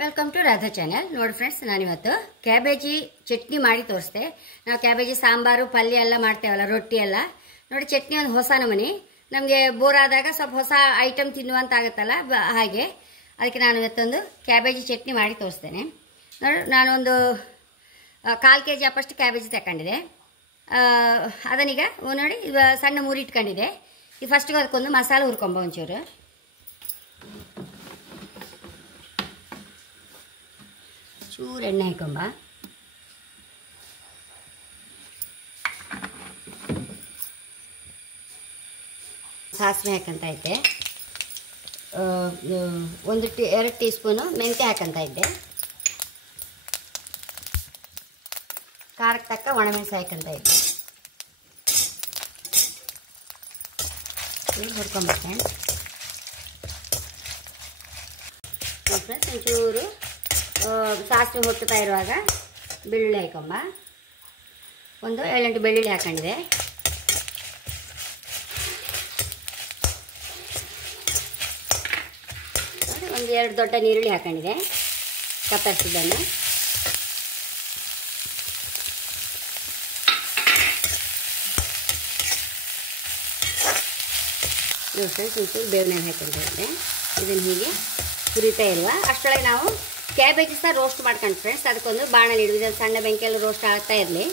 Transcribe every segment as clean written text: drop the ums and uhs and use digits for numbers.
Welcome to Radha channel. ನೋಡಿ friends, ನಾನಿವತ್ತು cabbage chutney ಮಾಡಿ ತೋರಿಸ್ದೆ. ನಾವು ಕ್ಯಾಬೇಜಿ ಸಾಂಬಾರು ಪಲ್ಯ ಎಲ್ಲ ಮಾಡ್ತೇವಲ್ಲ, ರೊಟ್ಟಿ ಎಲ್ಲ. ನೋಡಿ, ಚಟ್ನಿ ಒಂದು ಹೊಸ ನಮೂನಿ. ನಮಗೆ ಬೋರ್ ಆದಾಗ ಸ್ವಲ್ಪ ಹೊಸ ಐಟಮ್ ತಿನ್ನುವಂತ ಆಗುತ್ತಲ್ಲ, ಹಾಗೆ ಅದಕ್ಕೆ ನಾನು ಇವತ್ತೊಂದು ಕ್ಯಾಬೇಜಿ ಚಟ್ನಿ ಮಾಡಿ ತೋರಿಸ್ತೇನೆ. ನೋಡಿ, ನಾನೊಂದು 1/4 kg ಅಪ್ಪಷ್ಟು ಕ್ಯಾಬೇಜಿ ತಗೊಂಡಿದೆ. ಅದನ್ನೀಗ ನೋಡಿ ಸಣ್ಣ ಮೂರಿ ಇಟ್ಕೊಂಡಿದೆ. ಈ ಫಸ್ಟಿಗೆ ಅದಕ್ಕೊಂದು ಮಸಾಲೆ ಹುರ್ಕೊಂಬ. ಒಂಚೂರು ಎಣ್ಣೆ ಹಾಕೊಂಬ. ಸಾಸಿವೆ ಹಾಕಂತ ಇದ್ದೆ. 2 ಟೀ ಸ್ಪೂನು ಮೆಂತ್ಯ ಹಾಕಂತ ಇದ್ದೆ. ಖಾರಕ್ಕೆ ತಕ್ಕ ಒಣಮೆಣಸು ಹಾಕಂತ ಇದ್ದೆ. ಹುರ್ಕೊಂಬರ್ತೇನೆ ಫ್ರೆಂಡ್ಸ್. ಒಂಚೂರು ಸಾಸಿವೆ ಹೊಟ್ಟುತ್ತಾ ಇರುವಾಗ ಬೆಳ್ಳುಳ್ಳಿ ಹಾಕೊಂಬ. ಒಂದು 7-8 ಬೆಳ್ಳುಳ್ಳಿ ಹಾಕೊಂಡಿದೆ. ಒಂದು 2 ದೊಡ್ಡ ನೀರುಳ್ಳಿ ಹಾಕೊಂಡಿದೆ, ಕತ್ತರಿಸಿದ್ದನ್ನು. ಒಂಚೂರು ಬೇವಿನ ಹಾಕೊಂಡಿದ್ದೆ. ಇದನ್ನು ಹೀಗೆ ಹುರಿತಾ ಇರುವ ಅಷ್ಟರೊಳಗೆ ನಾವು ಕ್ಯಾಬೇಜ್ ಸಹ ರೋಸ್ಟ್ ಮಾಡ್ಕೊಂಡು ಫ್ರೆಂಡ್ಸ್, ಅದಕ್ಕೊಂದು ಬಾಣಲಿ ಇಡುವ. ಇದನ್ನು ಸಣ್ಣ ಬೆಂಕಿಯಲ್ಲಿ ರೋಸ್ಟ್ ಆಗ್ತಾ ಇರಲಿ.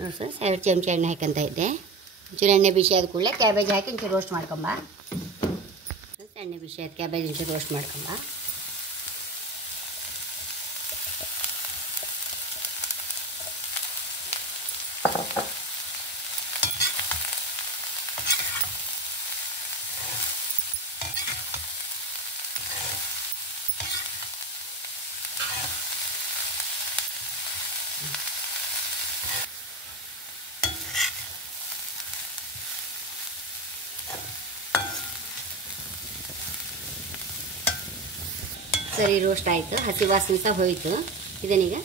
ನೋಡಿ ಫ್ರೆಂಡ್ಸ್, 2 ಚಮಚ ಎಣ್ಣೆ ಹಾಕಂತ ಇದ್ದೆ. ಒಂಚೂರು ಎಣ್ಣೆ ಬಿಸಿ ಆದ ಕೂಡಲೇ ಕ್ಯಾಬೇಜ್ ಹಾಕಿ ಒಂಚೂರು ರೋಸ್ಟ್ ಮಾಡ್ಕೊಂಬ. ಎಣ್ಣೆ ಬಿಸಿ ಆದ ಕ್ಯಾಬೇಜ್ ಒಂಚೂರು ರೋಸ್ಟ್ ಮಾಡ್ಕೊಂಬ. ಸರಿ, ರೋಸ್ಟ್ ಆಯಿತು. ಹಸಿ ವಾಸನೆ ಸಹ ಹೋಯಿತು. ಇದನ್ನೀಗ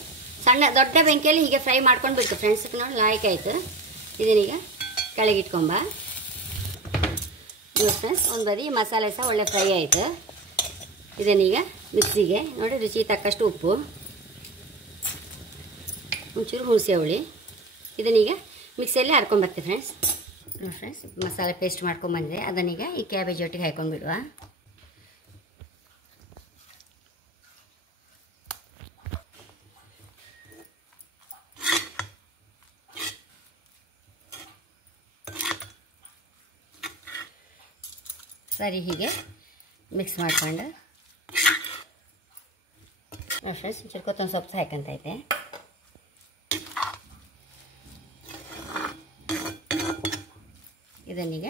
ದೊಡ್ಡ ಬೆಂಕಿಯಲ್ಲಿ ಹೀಗೆ ಫ್ರೈ ಮಾಡ್ಕೊಂಡು ಬಿಡ್ತು ಫ್ರೆಂಡ್ಸ್. ನೋಡಿ, ಲಾಯ್ಕ್ ಆಯಿತು. ಇದನ್ನೀಗ ಕೆಳಗಿಟ್ಕೊಂಬ. ನೋಡಿ ಫ್ರೆಂಡ್ಸ್, ಒಂದು ಬದಿ ಮಸಾಲೆ ಸಹ ಒಳ್ಳೆ ಫ್ರೈ ಆಯಿತು. ಇದನ್ನೀಗ ಮಿಕ್ಸಿಗೆ ನೋಡಿ, ರುಚಿ ತಕ್ಕಷ್ಟು ಉಪ್ಪು, ಒಂಚೂರು ಹುಣಸೆ ಹುಳಿ. ಇದನ್ನೀಗ ಮಿಕ್ಸಿಯಲ್ಲಿ ಹರ್ಕೊಂಬರ್ತೀವಿ ಫ್ರೆಂಡ್ಸ್. ನೋಡಿ ಫ್ರೆಂಡ್ಸ್, ಮಸಾಲೆ ಪೇಸ್ಟ್ ಮಾಡ್ಕೊಂಬಂದಿದೆ. ಅದನ್ನೀಗ ಈ ಕ್ಯಾಬೇಜ್ ಒಟ್ಟಿಗೆ ಹಾಕೊಂಡು ಬಿಡುವ. ಸರಿ, ಹೀಗೆ ಮಿಕ್ಸ್ ಮಾಡ್ಕೊಂಡು ಫ್ರೆಂಡ್ಸ್ ಒಂಚೂರು ಕೊತ್ತಂಬರಿ ಸೊಪ್ಪು ಹಾಕಂತ ಇದ್ದೆ. ಇದನ್ನೀಗ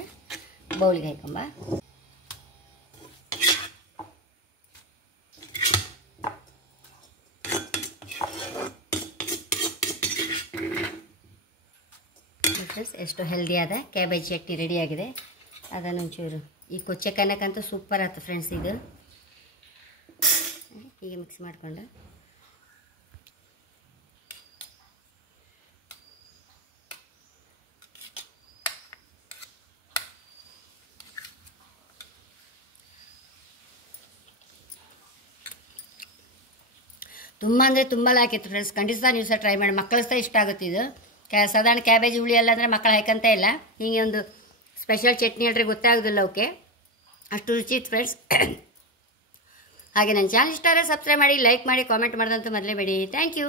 ಬೌಲಿಗೆ ಹಾಕೊಂಬ. ಫ್ರೆಂಡ್ಸ್, ಎಷ್ಟು ಹೆಲ್ದಿಯಾದ ಕ್ಯಾಬೇಜ್ ಚಟ್ನಿ ರೆಡಿಯಾಗಿದೆ. ಅದನ್ನು ಒಂಚೂರು ಈ ಕೊಚ್ಚೆ ಕನ್ನಕ್ಕಂತೂ ಸೂಪರ್ ಆಯ್ತು ಫ್ರೆಂಡ್ಸ್. ಇದು ಹೀಗೆ ಮಿಕ್ಸ್ ಮಾಡಿಕೊಂಡು ತುಂಬ ಅಂದರೆ ತುಂಬ ಲಾಕಿತ್ತು ಫ್ರೆಂಡ್ಸ್. ಖಂಡಿತ ನೀವು ಸಹ ಟ್ರೈ ಮಾಡಿ. ಮಕ್ಕಳು ಸಹ ಇಷ್ಟ ಆಗುತ್ತೆ ಇದು. ಸಾಧಾರಣ ಕ್ಯಾಬೇಜ್ ಹುಳಿ ಎಲ್ಲ ಅಂದರೆ ಮಕ್ಕಳು ಹಾಕಂತ ಇಲ್ಲ. ಹೀಗೆ ಒಂದು ಸ್ಪೆಷಲ್ ಚಟ್ನಿ ಹೇಳ್ರೆ ಗೊತ್ತಾಗೋದಿಲ್ಲ ಅವಕ್ಕೆ, ಅಷ್ಟು ರುಚಿ ಇತ್ತು ಫ್ರೆಂಡ್ಸ್. ಹಾಗೆ ನನ್ನ ಚಾನಲ್ ಇಷ್ಟ ಆದರೆ ಸಬ್ಸ್ಕ್ರೈಬ್ ಮಾಡಿ, ಲೈಕ್ ಮಾಡಿ, ಕಾಮೆಂಟ್ ಮಾಡೋದಂತೂ ಮೊದಲೇ ಬೇಡಿ. Thank you.